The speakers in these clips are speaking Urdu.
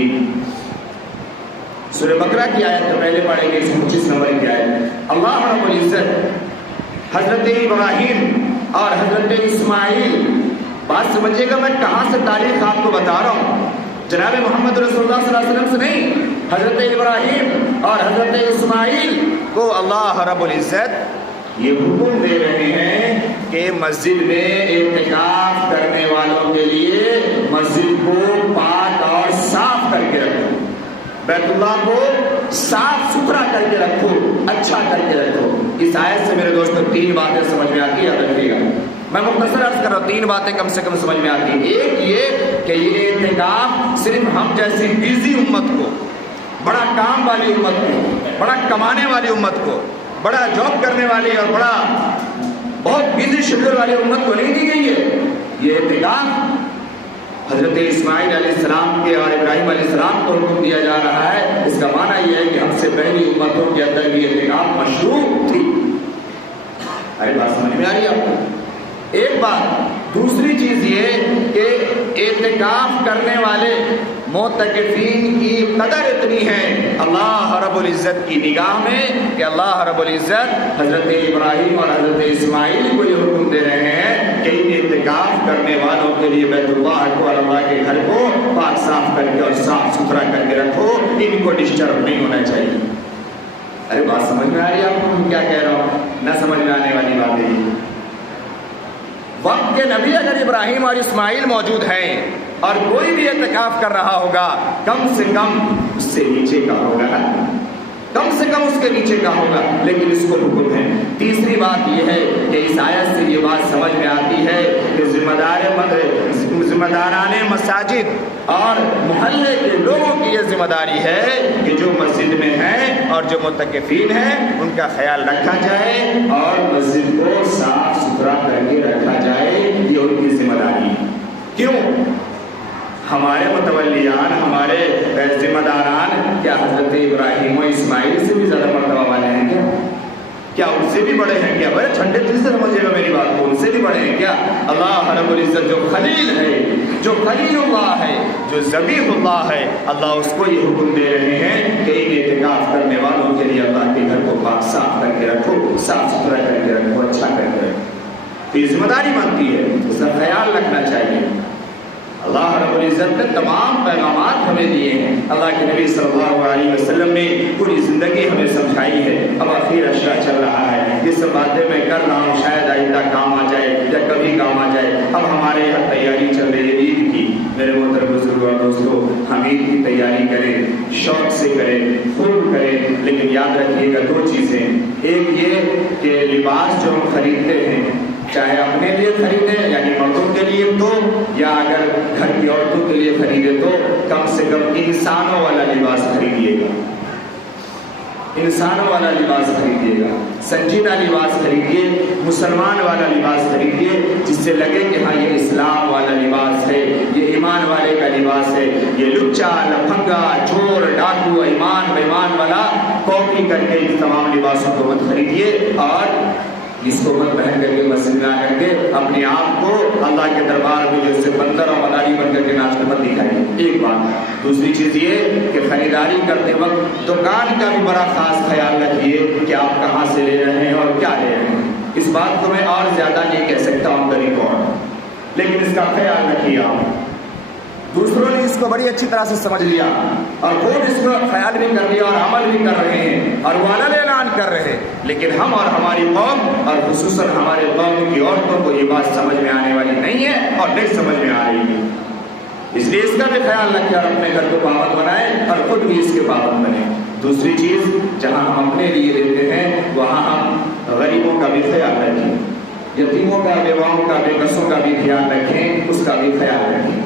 العالمین۔ سورہ بقرہ کی آیت تو پہلے پڑھیں گے، 125 نمبر کی آیت۔ اللہ رب العزت حضرت ابراہیم اور حضرت اسماعیل، بات سمجھیے گا میں کہاں سے تاریخ آپ کو بتا رہا ہوں، جناب محمد رسول اللہ صلی اللہ علیہ وسلم سے نہیں، حضرت ابراہیم اور حضرت اسماعیل کو اللہ رب العزت یہ حکم دے رہے ہیں کہ مسجد میں اعتکاف کرنے والوں کے لیے مسجد کو پاک اور صاف کر کے رکھو، بیت اللہ کو صاف ستھرا کر کے رکھو، اچھا کر کے رکھو۔ اس آیت سے میرے دوستوں 3 باتیں سمجھ میں آتی ہے، یاد رکھیے گا، میں مختصر عرض کر رہا ہوں، 3 باتیں کم سے کم سمجھ میں آتی ہیں۔ ایک یہ کہ یہ اعتکاف صرف ہم جیسی بیزی امت کو، بڑا کام والی امت کو، بڑا کمانے والی امت کو، بڑا جاب کرنے والی اور بڑا بہت بیزی شیڈول والی امت کو نہیں دی گئی ہے۔ یہ اعتکاف حضرت اسماعیل علیہ السلام کے اور ابراہیم علیہ السلام کو حکم دیا جا رہا ہے۔ اس کا معنی یہ ہے کہ ہم سے پہلی امتوں کے اندر بھی اعتکاف مشروع تھی۔ ارے بات سمجھ میں آ رہی ہے آپ کو؟ ایک بات۔ دوسری چیز یہ کہ اعتکاف کرنے والے معتکفین کی قدر اتنی ہے اللہ رب العزت کی نگاہ میں کہ اللہ رب العزت حضرت ابراہیم اور حضرت اسماعیل کو یہ حکم دے رہے ہیں کہ ان اعتکاف کرنے والوں کے لیے بیت اللہ کو اور اللہ کے گھر کو پاک صاف کر کے اور صاف ستھرا کر کے رکھو، ان کو ڈسٹرب نہیں ہونا چاہیے۔ ارے بات سمجھ میں آ رہی ہے آپ کو کیا کہہ رہا ہوں؟ نہ سمجھ میں آنے والی بات ہے۔ وقت کے نبی اگر ابراہیم اور اسماعیل موجود ہیں اور کوئی بھی اعتکاف کر رہا ہوگا، کم سے کم اس سے نیچے کا ہوگا، کم سے کم اس کے نیچے کا ہوگا، لیکن اس کو حکم ہے۔ تیسری بات یہ ہے کہ اس آیت سے یہ بات سمجھ میں آتی ہے کہ ذمہ داران مساجد اور محلے کے لوگوں کی یہ ذمہ داری ہے کہ جو مسجد میں ہیں اور جو معتکفین ہیں ان کا خیال رکھا جائے اور مسجد کو صاف ستھرا کر کے رکھا جائے، یہ ان کی ذمہ داری ہے۔ کیوں؟ ہمارے متولیان، ہمارے ذمہ داران کیا حضرت ابراہیم و اسماعیل سے بھی زیادہ مرتبہ والے ہیں کیا؟ کیا ان سے بھی بڑے ہیں کیا؟ بڑے ٹھنڈے دل سے سمجھے گا میری بات کو، ان سے بھی بڑے ہیں کیا؟ اللہ رب العزت جو خلیل ہے، جو خلیل اللہ ہے، جو ذبیح اللہ ہے، اللہ اس کو یہ حکم دے رہے ہیں کہ ان اعتکاف کرنے والوں کے لیے اللہ کے گھر کو پاک صاف کر کے رکھو، صاف ستھرا کر کے رکھو، اچھا کر کے رکھو۔ تو یہ ذمہ داری بنتی ہے، اس کا خیال رکھنا چاہیے۔ اللہ رب العزت نے تمام پیغامات ہمیں دیے ہیں، اللہ کے نبی صلی اللہ علیہ وسلم نے پوری زندگی ہمیں سمجھائی ہے۔ اب آخر اشرا چل رہا ہے، یہ سب باتیں میں کر رہا ہوں، شاید آئندہ کام آ جائے یا کبھی کام آ جائے۔ اب ہمارے یہاں تیاری چل رہی ہے عید کی، میرے محترم بزرگ اور دوستو، ہم عید کی تیاری کریں، شوق سے کریں، خوب کریں، لیکن یاد رکھیے گا 2 چیزیں۔ ایک یہ کہ لباس جو ہم خریدتے ہیں، چاہے اپنے لیے خریدیں یعنی مردوں کے لیے تو، یا اگر گھر کی عورتوں کے لیے خریدے تو کم سے کم انسانوں والا لباس خریدیے گا، انسانوں والا لباس خریدیے گا، سنجیدہ لباس خریدیے، مسلمان والا لباس خریدیے، جس سے لگے کہ ہاں یہ اسلام والا لباس ہے، یہ ایمان والے کا لباس ہے۔ یہ لچا لفنگا چور ڈاکو ایمان بیمان والا کاپی کر کے ان تمام لباسوں کو مت خریدیے، اور اس کو مت پہن کر کے مسجد میں آ کر کے اپنے آپ کو اللہ کے دربار میں جو سے بندر اور مداری بن کر کے ناچنے مت دکھائیے، ایک بات۔ دوسری چیز یہ کہ خریداری کرتے وقت دکان کا بھی بڑا خاص خیال رکھیے کہ آپ کہاں سے لے رہے ہیں اور کیا لے رہے ہیں۔ اس بات کو میں اور زیادہ نہیں کہہ سکتا آن دا ریکارڈ، لیکن اس کا خیال رکھیے آپ۔ دوسروں نے اس کو بڑی اچھی طرح سے سمجھ لیا اور خود اس کو خیال بھی کر لیا اور عمل بھی کر رہے ہیں اور وہ علن اعلان کر رہے ہیں، لیکن ہم اور ہماری قوم اور خصوصاً ہمارے قوم کی عورتوں کو یہ بات سمجھ میں آنے والی نہیں ہے اور نہیں سمجھ میں آ رہی ہے۔ اس لیے اس کا بھی خیال رکھیں اور اپنے گھر کو پابند بنائیں اور خود بھی اس کے پابند بنیں۔ دوسری چیز، جہاں ہم اپنے لیے دیتے ہیں وہاں ہم غریبوں کا بھی خیال رکھیں، یتیموں کا، بیواؤں کا، بے بسوں کا بھی خیال رکھیں، اس کا بھی خیال رکھیں۔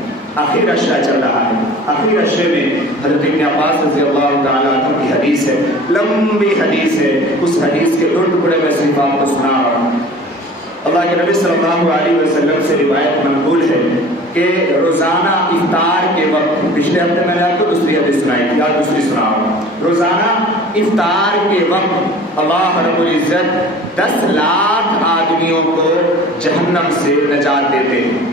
آخر اشرا چل رہا ہے، آخر اشرے میں حضرت ابن عباس رضی اللہ تعالیٰ عنہ کی حدیث ہے، لمبی حدیث ہے، اس حدیث کے 2 ٹکڑے میں صرف آپ کو سنا رہا ہوں۔ اللہ کے نبی صلی اللہ علیہ وسلم سے روایت منقول ہے کہ روزانہ افطار کے وقت، پچھلے ہفتے میں نے آپ کو دوسری حدیث سنائی تھی، آج دوسری سنا رہا ہوں۔ روزانہ افطار کے وقت اللہ رب العزت 10 لاکھ آدمیوں کو جہنم سے نجات دیتے ہیں،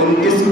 29